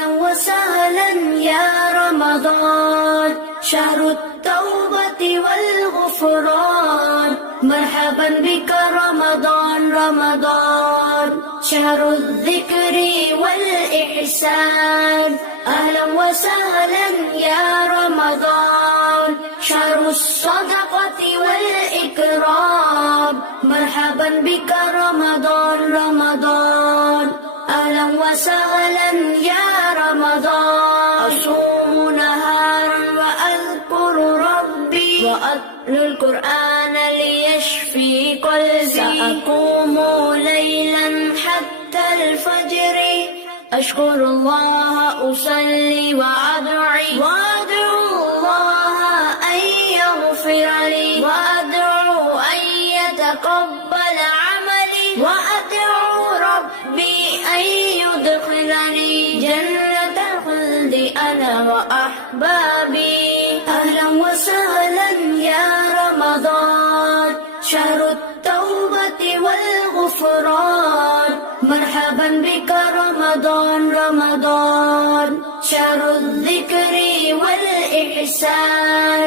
أهلا وسهلا يا رمضان شهر التوبة والغفران مرحبا بك رمضان رمضان شهر الذكر والإحسان أهلا وسهلا يا رمضان شهر الصدقة والإكرام مرحبا بك رمضان رمضان أهلا وسهلا يا رمضان أصوم نهارا وأذكر ربي وأتلو القرآن ليشفي قلبي سأقوم ليلا حتى الفجر أشكر الله أصلي وأدعو الله أن يغفر لي وأدعو أن يتقبل عملي وأدعو ربي أن يدخلني جنة الخلد أنا وأحبابي أهلا وسهلا يا رمضان شهر التوبة والغفران مرحبا بك رمضان رمضان شهر الذكر والإحسان